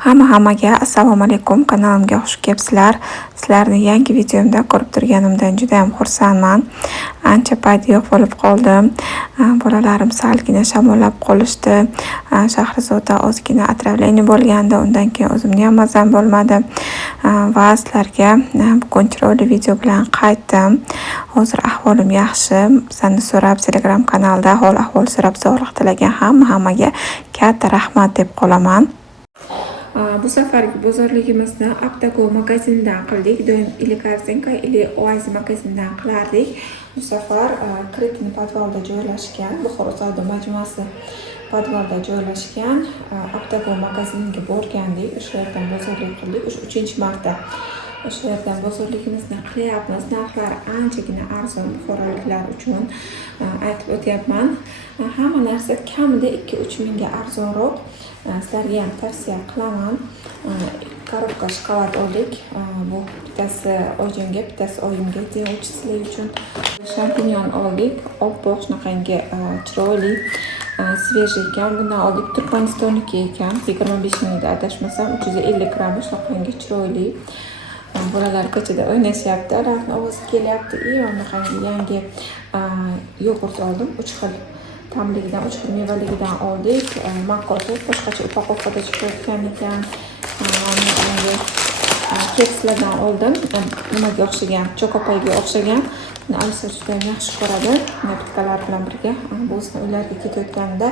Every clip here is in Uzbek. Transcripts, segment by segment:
Hammaga assalomu alaykum, kanalimga xush kelibsizlar. Sizlarni yangi videomda ko'rib turganimdan juda ham xursandman. Ancha payt yo'q bo'lib qoldim. Bolalarim salgina shamollab qolishdi. Shahrizoda ozgina otravleniya bo'lgandi, undan keyin o'zimni ham mazam bo'lmadi. Va sizlarga bugun chiroyli video bilan qaytdim. Hozir ahvolim yaxshi. Sizlarni so'rab Telegram kanalda ahvol so'rab sog'liq tilagan hammaga katta rahmat deb qolaman. Bu safargi bozorligimizni Aptago magazinidan qildik. Doim ili Korzinka ili Oazi magazinidan qilardik. Bu safar Kretini podvalda joylashgan, Buxoro savdo majmuasi podvalda joylashgan Aptago magaziniga borgandik. O'sha yerdan bozorlik qildik. 3-marta o'sha yerdan bozorligimizni qilyapmiz. Narxlar anchagina arzon buxoroliklar uchun aytib o'tyapman. Hamma narsa kamida 2-3 mingga arzonroq. Sizlarga ham tavsiya qilaman. Korobka shokolad oldik. Bu bittasi oyijonga, bittasi oyimga, devotchilar uchun. Shampinyon oldik. Oppoq shunaqangi chiroyli svejiy ekan. Bundan oldik. Turkmanistonniki ekan. 25 mingda adashmasam 350 gramm shunaqangi chiroyli. Bolalar ko'chada o'ynashyapti. Ularning ovozi kelyapti. Bunaqangi yangi yogurt oldim. 3 xil tamligidan, 3 xil mevaligidan oldik. Makkosi boshqacha upakovkada chiqayotgan ekan. Kekslardan oldim. Nimaga o'xshagan? Chokopayga o'xshagan. Buni Alisa juda yaxshi ko'radi. Napitkalar bilan birga bu o'zini uylariga ketayotganida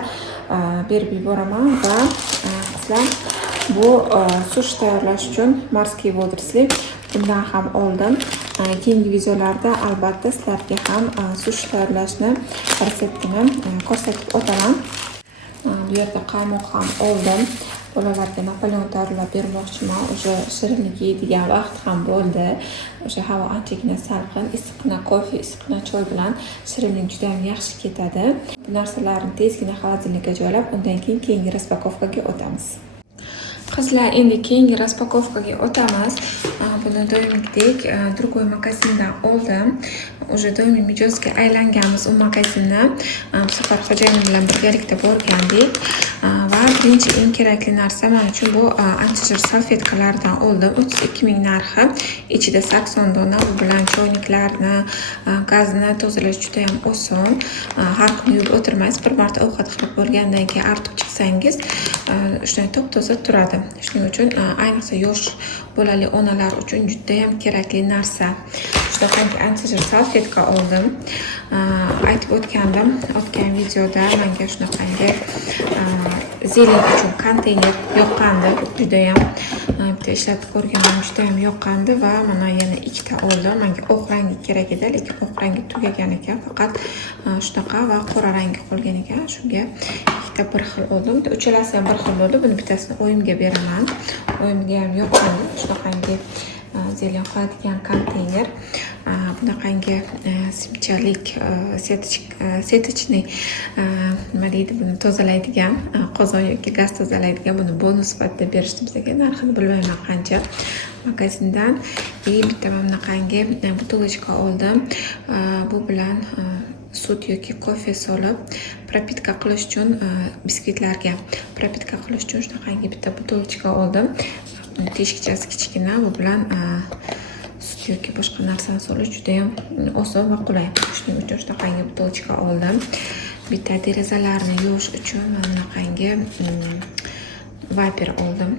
berib yuboraman va qizlar bu sushi tayyorlash uchun morskiy водоросли bundan ham oldim. Keyingi videolarda albatta sizlarga ham sushi tayyorlashni retseptini ko'rsatib o'taman. Bu yerda qaymoq ham oldim. Bolalarga Napoleon tayyorlab bermoqchiman. O'sha shirinlik yeydigan vaqt ham bo'ldi. O'sha havo anchagina salqin, issiqqina kofe, issiqqina choy bilan shirinlik juda ham yaxshi ketadi. Bu narsalarni tezgina xolodilnikka joylab, undan keyin keyingi raspakovkaga o'tamiz. Qizlar, endi keyingi raspakovkaga o'tamiz. Buni doimgidek Другой magazindan oldim. Уже doimiy mijozga aylanganmiz u magazinni. Bu safar xo'jayinim bilan birgalikda borgandik. Va birinchi eng kerakli narsa men uchun bu antijir salfetkalardan oldim. 32 ming narxi. Ichida 80 dona. Bu bilan choyniklarni, gazni tozalash juda ham oson. Har kuni yuvib o'tirmaysiz. Bir marta ovqat qilib bo'lgandan keyin artib chiqsangiz, shunday top-toza turadi. Shuning uchun ayniqsa yosh bolali onalar uchun juda ham kerakli narsa. Shunaqangi antijir salfetka oldim. Aytib o'tgandim, o'tgan videoda menga shunaqangi zelen uchun konteyner yoqqandi. Juda ham bitta ishlatib ko'rganim juda ham yoqqandi va mana yana ikkita oldim. Menga oq rangi kerak edi, lekin oq rangi tugagan ekan. Faqat shunaqa va qora rangi qolgan ekan. Shunga ikkita bir xil oldim. Uchalasi ham bir xil bo'ldi. Buni bittasini oyimga beraman. Oyimga ham yoqqandi. Shunaqangi zelen qo'yadigan konteyner. Bunaqangi simchalik setichniy nima deydi, buni tozalaydigan qozon yoki gaz tozalaydigan, buni bonus sifatida berishdi bizga. Narxini bilmayman qancha magazindan. Bitta bunaqangi butulочка oldim. Bu bilan sut yoki kofe solib propitka qilish uchun biskvitlarga propitka qilish uchun shunaqangi bitta butulочка oldim. Teshikchasi kichkina, bu bilan sut yoki boshqa narsani solish juda ham oson va qulay. Shuning uchun shunaqangi butulочка oldim. Bitta derazalarni yuvish uchun bunaqangi Viper oldim.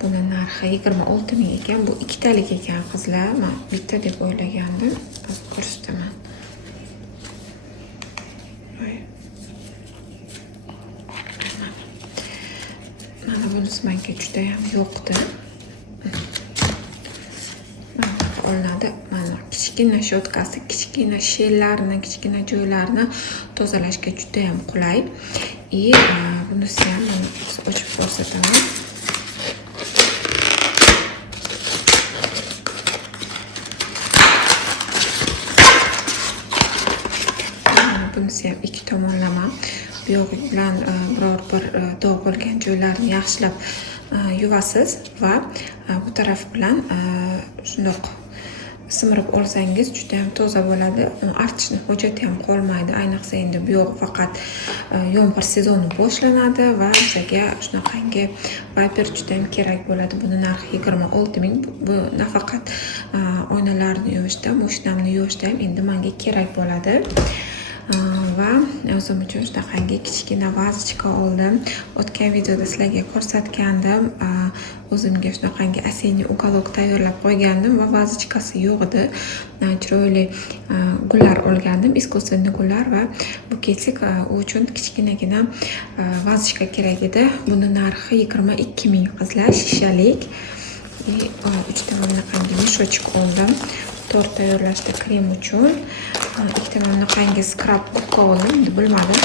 Buni narxi 26 ming ekan. Bu ikkitalik ekan qizlar. Men bitta deb o'ylagandim. Ko'rsataman. Mana bunisi menga juda ham yoqdi. Olinadi. Mana kichkina shotkasi, kichkina shellarni, kichkina joylarni tozalashga juda ham qulay. Bunisi ham ochib ko'rsataman. Bunisi ham ikki tomonlama. Bu yog'i bilan biror bir dog' bo'lgan joylarni yaxshilab yuvasiz va bu taraf bilan shundoq simirib olsangiz juda ham toza bo'ladi. Artishni hojati ham qolmaydi. Ayniqsa endi bu yoq faqat yomg'ir sezoni boshlanadi va bizga shunaqangi Viper juda ham kerak bo'ladi. Buni narxi 26 ming. Bu nafaqat oynalarni yuvishda, mashinamni yuvishda ham endi menga kerak bo'ladi. Va o'zim uchun shunaqangi kichkina vazochka oldim. O'tgan videoda sizlarga ko'rsatgandim. O'zimga shunaqangi aseniy uголок tayyorlab qo'ygandim va vazochkasi yo'q edi. Chiroyli gullar olgandim, искусственный gullar va buketlik uchun kichkinagina vazochka kerak edi. Buni narxi 22 ming qizlar, shishalik. 3 ta bunaqangi meshочек oldim. Tort tayyorlashda krem uchun. 2 ta bunaqangi skrab kubka oldim, bilmadim.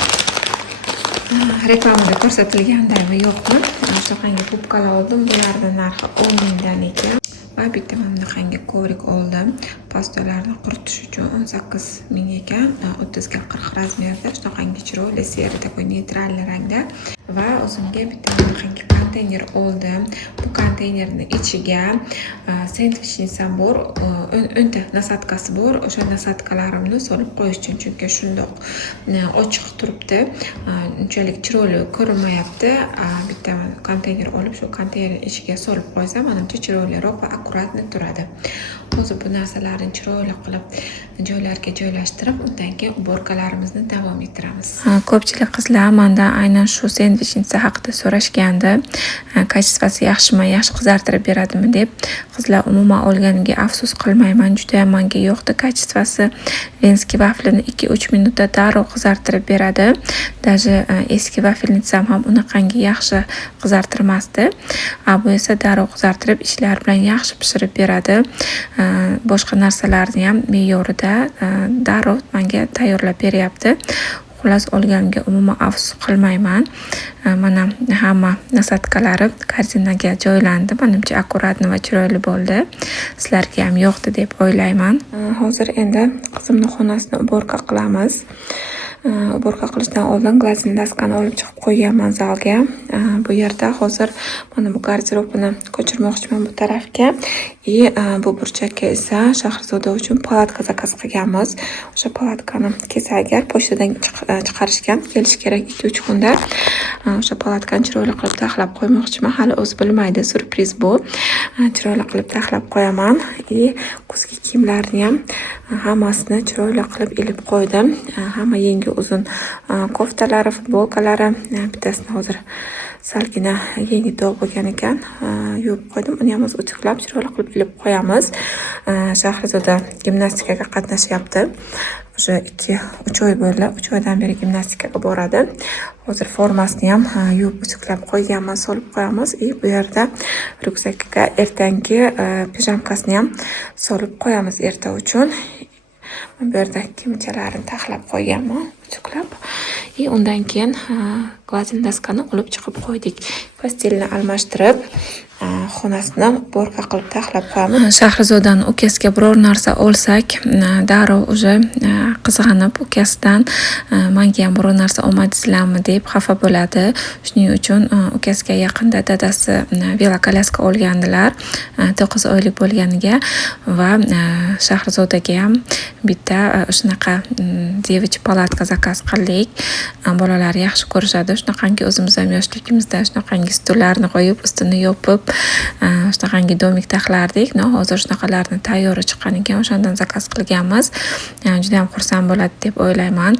Reklamada ko'rsatilgandaymi yo'qmi? Shunaqangi kubkalar oldim. Bularning narxi 10 mingdan ekan. Va bitta bunaqangi kovrik oldim. Pastalarni quritish uchun 18 ming ekan. 30 ga 40 razmerda. Shunaqangi chiroyli seri такой neytralniy rangda. Va o'zimga bitta bunaqangi konteyner oldim. Bu konteynerning ichiga sendvichli sabor, o'nta nasadkasi bor. O'sha nasadkalarimni solib qo'yish uchun, chunki shundoq ochiq turibdi. Unchalik chiroyli ko'rinmayapti. Bitta konteyner olib, shu konteyner ichiga solib qo'ysam, menimcha chiroyliroq va akkuratni turadi. Hozir bu narsalarni chiroyli qilib joylarga joylashtirib, undan keyin uborkalarimizni davom ettiramiz. Ko'pchilik qizlar mendan aynan shu sendvichni haqida so'rashgandi. Kачествоsi yaxshimi, yaxshi qizartirib beradimi deb. Qizlar umuman olganiga afsus qilmayman, juda ham menga yoqdi kачествоsi. Venskiy vaflini 2-3 minutda darrov qizartirib beradi. Даже eski vaflnitsam ham unaqangi yaxshi qizartirmasdi. Bu esa darrov qizartirib, ishlar bilan yaxshi pishirib beradi. Boshqa narsalarni ham me'yorida darrov menga tayyorlab beryapti. Xullas olganimga umuman afsus qilmayman. Mana hamma nasadkalari korзинаga joylandi. Menimcha akkuratni va chiroyli bo'ldi. Sizlarga ham yoqdi deb o'ylayman. Hozir endi qizimning xonasini uborka qilamiz. Uborka qilishdan oldin glazin daskani olib chiqib qo'yganman zalga. Bu yerda hozir mana bu garderobini ko'chirmoqchiman bu tarafga. Bu burchakka esa Shahrizoda uchun palatka zakaz qilganmiz. O'sha palatkani kesagar pochtadan chiqarishgan, kelish kerak 2-3 kunda. O'sha palatkani chiroyli qilib taxlab qo'ymoqchiman. Hali o'zi bilmaydi, surpriz bu. Chiroyli qilib taxlab qo'yaman. Kuzgi kiyimlarni ham hammasini chiroyli qilib ilib qo'ydim. Hamma yengi uzun koftalari, futbolkalari, bittasini hozir salgina yengi dog' bo'lgan ekan, yuvib qo'ydim. Uni ham o'tiklab chiroyli qilib ilib qo'yamiz. Shahrizoda gimnastikaga qatnashyapti. O'sha 2-3 oy bo'ldi, 3 oydan beri gimnastikaga boradi. Hozir formasini ham yuvib o'tiklab qo'yganman, solib qo'yamiz. Bu yerda ryuksakka ertangi pijamkasini ham solib qo'yamiz erta uchun. Bu yerda kiyimchalarini taxlab qo'yganman, uchuklab. Undan keyin glazin daskani olib chiqib qo'ydik. Pastelni almashtirib, xonasini borka qilib taxlab qo'yamiz. Shahrizodaning ukasiga biror narsa olsak, darrov уже qizg'anib ukasidan menga ham biror narsa olmadingizlarmi deb xafa bo'ladi. Shuning uchun ukasiga yaqinda dadasi velokolaska olgandilar 9 oylik bo'lganiga va Shahrizodaga ham bitta shunaqa девичий palatka zakaz qildik. Bolalar yaxshi ko'rishadi. Shunaqangi o'zimiz ham yoshligimizda shunaqangi stullarni qo'yib, ustini yopib, shunaqangi domik taxlardik. Hozir shunaqalarni tayyor chiqqan ekan, o'shandan zakaz qilganmiz. Juda ham xursand bo'ladi deb o'ylayman.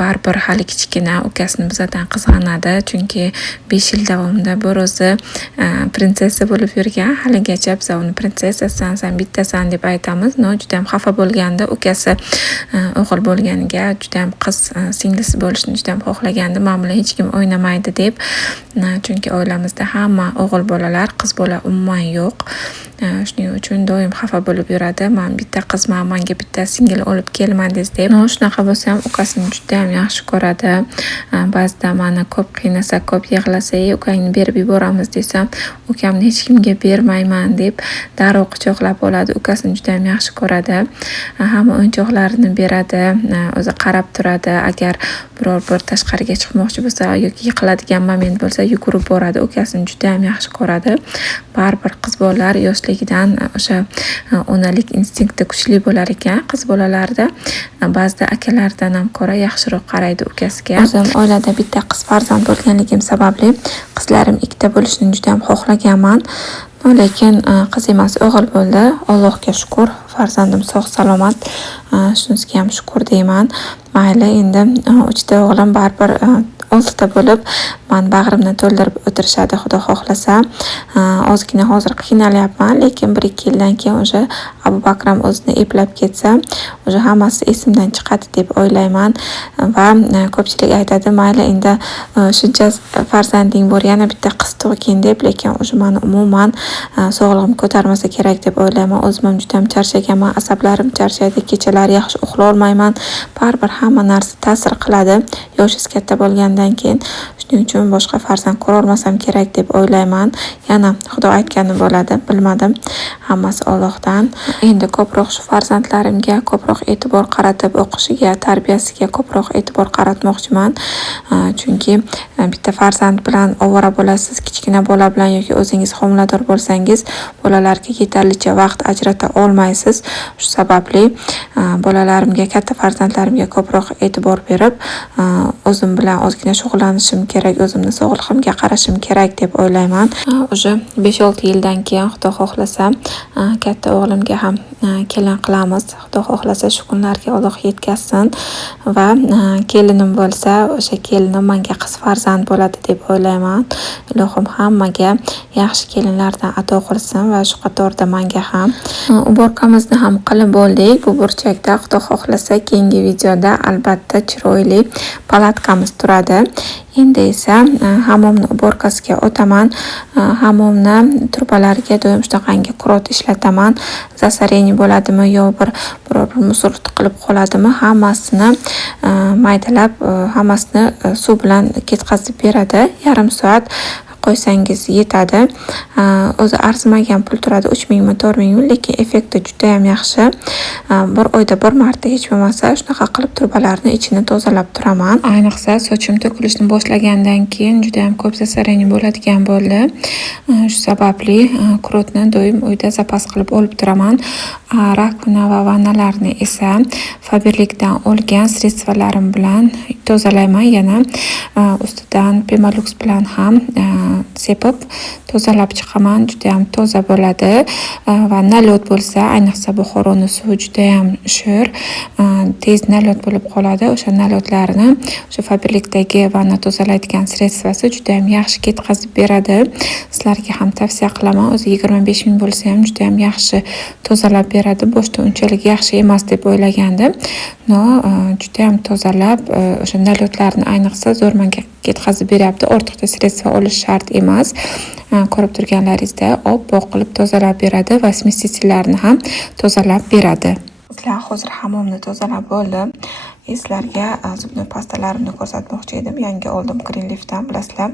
Baribir hali kichkina ukasini bizdan qizg'anadi, chunki 5 yil davomida bir o'zi prinsessa bo'lib yurgan. Haligacha biz uni prinsessasan, sen bittasan deb aytamiz. Juda ham xafa bo'lganda ukasi o'g'il bo'lganiga, juda ham qiz singlisi bo'lishni juda ham xohlagandi. Men bilan hech kim o'ynamaydi deb. Chunki oilamizda hamma o'g'il bolalar, qiz bola umuman yo'q. Shuning uchun doim xafa bo'lib yuradi. Men bitta qizman, menga bitta singil olib kelmadingiz deb. Shunaqa bo'lsa ham ukasini juda ham yaxshi ko'radi. Ba'zida meni ko'p qiynasa, ko'p yig'lasa, ukangni berib yuboramiz desam, ukamni hech kimga bermayman deb darrov quchoqlab oladi. Ukasini juda ham yaxshi ko'radi. Hamma o'yinchoqlarini beradi, o'zi qarab turadi. Agar biror bir tashqariga chiqmoqchi bo'lsa yoki yiqiladigan moment bo'lsa yugurib boradi, ukasini juda ham yaxshi ko'radi. Baribir qiz bolalar yoshligidan o'sha onalik instinkti kuchli bo'lar ekan. Qiz bolalarda ba'zida akalaridan ham ko'ra yaxshiroq qaraydi ukasiga. O'zim oilada bitta qiz farzand bo'lganligim sababli qizlarim ikkita bo'lishini juda ham xohlaganman. Lekin qiz emas, o'g'il bo'ldi. Allohga shukr, farzandim sog' salomat. Shunisiga ham shukr deyman. Mayli, endi 3ta o'g'lim baribir 6ta bo'lib, men bag'rimni to'ldirib o'tirishadi, xudo xohlasa. Ozgina hozir qiynalyapman, lekin 1-2 yildan keyin o'sha Abu Bakram o'zini eplab ketsa, o'sha hammasi esimdan chiqadi deb o'ylayman. Va ko'pchilik aytadi, mayli endi shuncha farzanding bor, yana bitta qiz tug'gin deb, lekin o'sha meni umuman sog'lig'im ko'tarmasa kerak deb o'ylayman. O'zim ham juda ham charchaganman, asablarim charchaydi, kechalari yaxshi uxlay olmayman. Baribir hamma narsa ta'sir qiladi yoshingiz katta bo'lgandan keyin. Shuning uchun boshqa farzand ko'ra olmasam kerak deb o'ylayman. Yana Xudo aytgani bo'ladi, bilmadim. Hammasi Allohdan. Endi ko'proq shu farzandlarimga ko'proq e'tibor qaratib, o'qishiga, tarbiyasiga ko'proq e'tibor qaratmoqchiman. Chunki bitta farzand bilan ovora bo'lasiz, kichkina bola bilan yoki o'zingiz homilador bo'lsangiz, bolalarga yetarlicha vaqt ajrata olmaysiz. Shu sababli bolalarimga, katta farzandlarimga ko'proq e'tibor berib, o'zim bilan ozgina shug'ullanishim kerak, o'zimni sog'lig'imga qarashim kerak deb o'ylayman. O'sha 5-6 yildan keyin Xudo xohlasa katta o'g'limga ham kelin qilamiz. Xudo xohlasa shu kunlarga Alloh yetkazsin va kelinim bo'lsa, o'sha kelinim menga qiz farzand bo'ladi deb o'ylayman. Ilohim hammaga yaxshi kelinlardan ato qilsin va shu qatorda menga ham. Uborkamizni ham qilib bo'ldik. Bu burchakda Xudo xohlasa keyingi videoda albatta chiroyli palatkamiz turadi. Endi esa hammomni uborkasiga o'taman. Hammomni turbalariga doim shunaqangi kurot ishlataman. Zasareniy bo'ladimi yo biror bir musor tiqilib qoladimi, hammasini maydalab, hammasini suv bilan ketkazib beradi. Yarim soat qo'ysangiz yetadi. O'zi arzimagan pul turadi, 3000 mi 4000 mi, lekin effekti juda ham yaxshi. Bir oyda bir marta hech bo'lmasa shunaqa qilib turbalarni ichini tozalab turaman. Ayniqsa sochim to'kilishni boshlagandan keyin juda ham ko'p zasareniy bo'ladigan bo'ldi. Shu sababli kurotni doim uyda zapas qilib olib turaman. Rakuna va vannalarni esa Faberlikdan olgan sredстволарim bilan tozalayman. Yana ustidan Pemalux bilan ham sepib tozalab chiqaman. Juda ham toza bo'ladi va nalyot bo'lsa, ayniqsa Buxoroning suvi juda ham sho'r, tez nalyot bo'lib qoladi. O'sha nalyotlarni o'sha Faberlikdagi vanna tozalaydigan sredствоsi juda ham yaxshi ketkazib beradi. Sizlarga ham tavsiya qilaman. O'zi 25 ming bo'lsa ham juda ham yaxshi tozalab beradi. Boshda unchalik yaxshi emas deb o'ylagandim. Juda ham tozalab, o'sha nalyotlarni ayniqsa zo'rmanga ketkazib beryapti. Ortiqcha sredstva olish shart emas. Ko'rib turganlaringizda oppoq qilib tozalab beradi va smesителlarni ham tozalab beradi. Sizlar hozir hammomni tozalab bo'ldim. Sizlarga zubni pastalarimni ko'rsatmoqchi edim. Yangi oldim Greenleaf'dan, bilasizlar.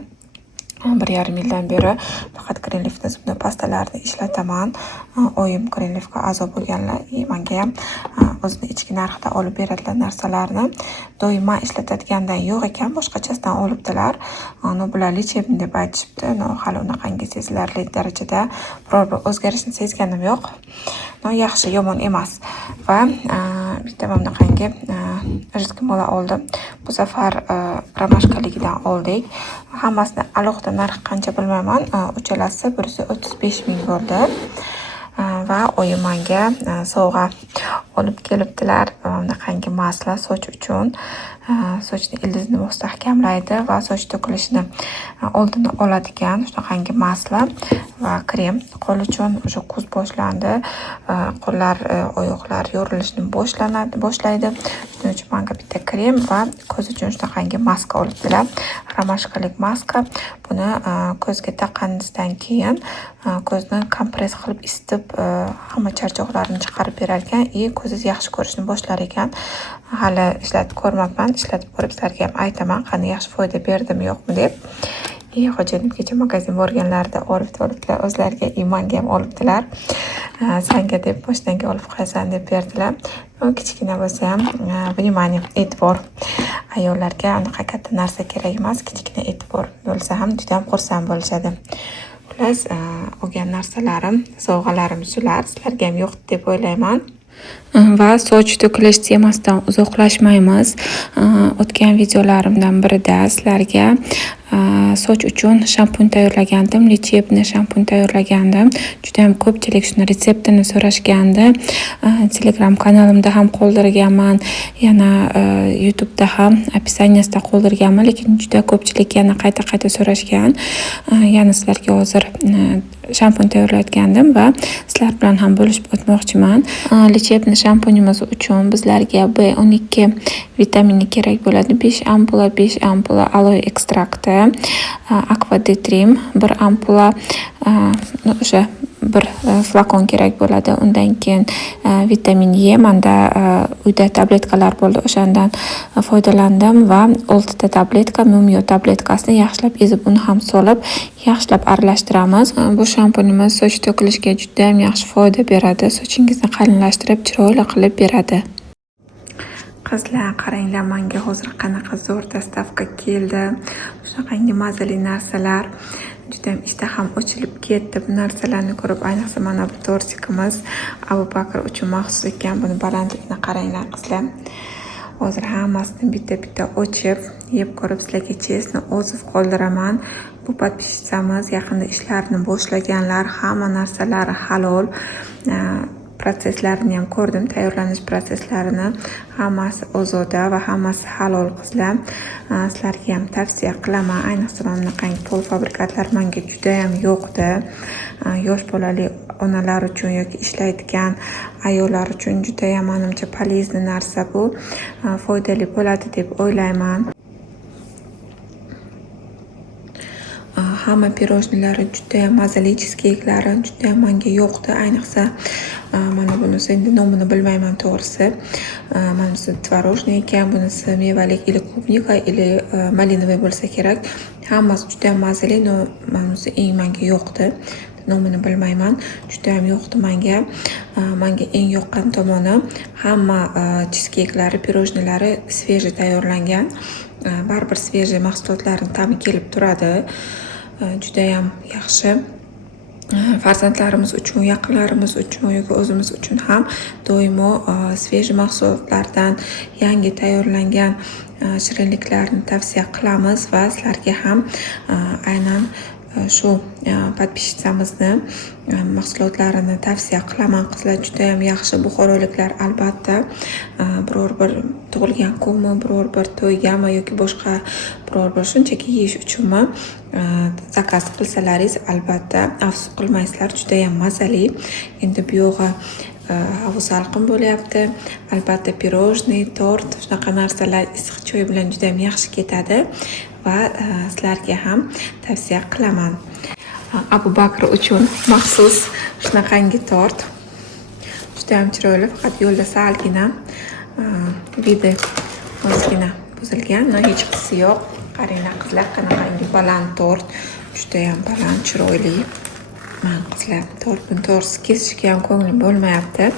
1,5 yildan beri faqat Greenleaf'ni zubni pastalarini ishlataman. Oyim Greenleaf'ga a'zo bo'lganlar, menga ham o'zini ichki narxda olib beradilar narsalarni. Doimo ishlatadigandan yo'q ekan, boshqachasidan olibdilar. Bular lechebni deb aytishibdi. Hali unaqangi sezilarli darajada biror bir o'zgarishni sezganim yo'q. Yaxshi, yomon emas. Va bitta bunaqangi jiddiy mola oldim. Bu safar ramashkaligidan oldik. Hammasini alohida narxi qancha bilmayman. Uchalasi 135 ming bo'ldi. Va oyim menga sovg'a olib kelibdilar. Bunaqangi masla soch uchun. Sochni ildizini mustahkamlaydi va soch to'kilishini oldini oladigan shunaqangi masla va krem. Qo'l uchun o'sha kuz boshlandi. Qo'llar, oyoqlar yorilishni boshlaydi. Shuning uchun menga bitta krem va ko'z uchun shunaqangi maska olibdilar. Ramashkalik maska. Buni ko'zga taqqaningizdan keyin ko'zni kompress qilib isitib, hamma charchoqlarni chiqarib berar ekan, ko'zingiz yaxshi ko'rishni boshlar ekan. Hali ishlatib ko'rmabman, ishlatib ko'rib sizlarga ham aytaman, qanday yaxshi foyda berdimi yo'qmi deb. xo'jayinimgacha magazin borganlarida olibdilar, o'zlariga iymanga ham olibdilar. Sanga deb pochtanga olib qo'yasan deb berdilar. Kichkina bo'lsa ham vнимание, e'tibor. Ayollarga anaqa katta narsa kerak emas, kichkina e'tibor bo'lsa ham juda ham xursand bo'lishadi. Xullas, olgan narsalarim, sovg'alarim shular. Sizlarga ham yo'q deb o'ylayman. Va soch to'kilish temasidan uzoqlashmaymiz. O'tgan videolarimdan birida sizlarga soch uchun shampun tayyorlagandim, lechebni shampun tayyorlagandim. Juda ham ko'pchilik shuni retseptini so'rashgandi. Telegram kanalimda ham qoldirganman, yana YouTube'da ham opisaniyasida qoldirganman, lekin juda ko'pchilik yana qayta so'rashgan. Yana sizlarga hozir shampun tayyorlayotgandim va sizlar bilan ham bo'lishib o'tmoqchiman. Lechebni shampunimiz uchun bizlarga B12 vitamini kerak bo'ladi. 5 ampula aloe ekstrakti, Aqua Detrim 1 ampula, o'sha bir flakon kerak bo'ladi. Undan keyin vitamin E, menda uyda tabletkalar bo'ldi, o'shandan foydalandim va 6 ta tabletka, Mumio tabletkasini yaxshilab ezib, uni ham solib, yaxshilab aralashtiramiz. Bu shampunimiz soch to'kilishiga juda ham yaxshi foyda beradi. Sochingizni qalinlashtirib, chiroyli qilib beradi. Qizlar, qaranglar, menga hozir qanaqa zo'r dastavka keldi. Shunaqangi mazali narsalar. Juda ham ishtaham ochilib ketdi bu narsalarni ko'rib. Ayniqsa mana bu tortikimiz Abu Bakr uchun maxsus ekan. Buni balandligini qaranglar qizlar. Hozir hammasini bitta ochib, yeb ko'rib sizlarga chestni oziq qoldiraman. Bu podpishchamiz yaqinda ishlarini boshlaganlar, hamma narsalari halol. Prosesslarini ham ko'rdim, tayyorlanish proseslarini. Hammasi ozoda va hammasi halol qizlar. Sizlarga ham tavsiya qilaman. Ayniqsa mana bunaqangi polfabrikatlar menga juda ham yoqdi. Yosh bolali onalar uchun yoki ishlaydigan ayollar uchun juda ham menimcha polizli narsa bu. Foydali bo'ladi deb o'ylayman. Hamma pirojnilari juda ham mazali, cheescake'lari juda ham menga yoqdi. Ayniqsa mana bunisi, endi nomini bilmayman to'g'risi. Manisi tvorojniy ekan, bunisi mevalik ili klubnika ili malinovoy bo'lsa kerak. Hammasi juda ham mazali, manisi eng menga yoqdi. Nomini bilmayman, juda ham yoqdi menga. Menga eng yoqqan tomoni hamma cheescake'lari, pirojnilari sveji tayyorlangan. Baribir sveji mahsulotlarning ta'mi kelib turadi. Juda ham yaxshi. Farzandlarimiz uchun, yaqinlarimiz uchun yoki o'zimiz uchun ham doimo sveji mahsulotlardan yangi tayyorlangan shirinliklarni tavsiya qilamiz va sizlarga ham aynan shu podpishchamizni mahsulotlarini tavsiya qilaman qizlar. Juda ham yaxshi buxoroliklar, albatta biror bir tug'ilgan kunmi, biror bir to'ygami yoki boshqa biror bir shunchaki yeyish uchunmi zakaz qilsalaringiz albatta afsus qilmaysizlar. Juda ham mazali. Endi bu yog'i havo salqin bo'lyapti. Albatta pirojniy, tort, shunaqa narsalar issiq choy bilan juda ham yaxshi ketadi va sizlarga ham tavsiya qilaman. Abu Bakr uchun maxsus shunaqangi tort. Juda ham chiroyli, faqat yo'lda salgina vidi ozgina buzilgan, hech qisi yo'q. Qaranglar qizlar, qanaqangi baland tort. Juda ham baland, chiroyli. Men qizlar, tortni to'g'risi kesishga ham ko'nglim bo'lmayapti.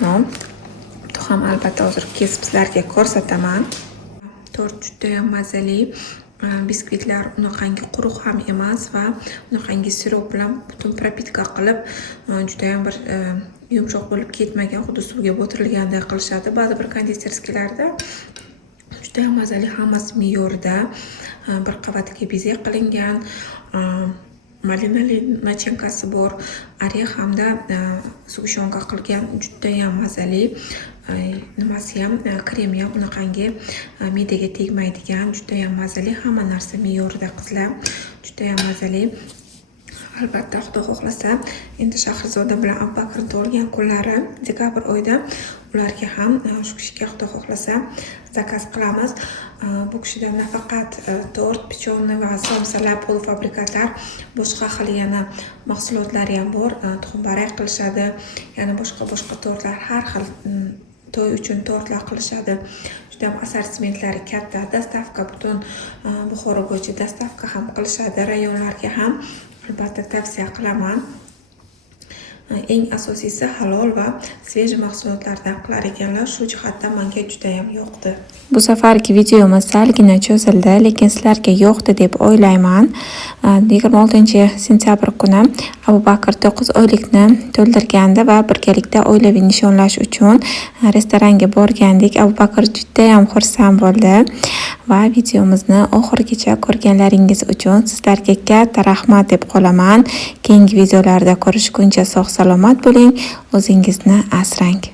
Ham albatta hozir kesib sizlarga ko'rsataman. Tort juda ham mazali. Biskvitlar unaqangi quruq ham emas va unaqangi sirop bilan butun propitka qilib juda ham bir yumshoq bo'lib ketmagan, xuddi suvga botirilganday qilishadi. Ba'zi bir konditerskilarda juda ham mazali, hammasi me'yorida, bir qavatiga bezak qilingan, malinali nachenkasi bor, orex hamda sug'ishonka qilgan, juda ham mazali. Nimasi ham, kremi ham unaqangi me'daga tegmaydigan, juda ham mazali. Hamma narsa me'yorida qizlar, juda ham mazali. Albatta Xudo xohlasa, endi Shahrizoda bilan Abu Bakr tug'ilgan kunlari dekabr oyida ularga ham shu kishiga Xudo xohlasa zakaz qilamiz. Bu kishidan nafaqat tort, pichonni va somsalar, polfabrikatlar, boshqa xil yana mahsulotlari ham bor. Tuxumbarak qilishadi, yana boshqa tortlar, har xil to'y uchun tortlar qilishadi. juda ham assortimentlari katta. Dostavka butun Buxoro bo'yicha dostavka ham qilishadi. Rayonlarga ham albatta tavsiya qilaman. Eng asosiysi halol va svejiy mahsulotlardan qilar ekanlar. Shu jihatdan menga juda ham yoqdi. Bu safargi videomiz salgina cho'zildi, lekin sizlarga yoqdi deb o'ylayman. 26-sentyabr kuni Abubakr 9 oylikni to'ldirgandi va birgalikda oilaviy nishonlash uchun restoranga borgandik. Abubakr juda ham xursand bo'ldi va videomizni oxirigacha ko'rganlaringiz uchun sizlarga katta rahmat deb qolaman. Keyingi videolarda ko'rishguncha sog' salomat bo'ling, o'zingizni asrang.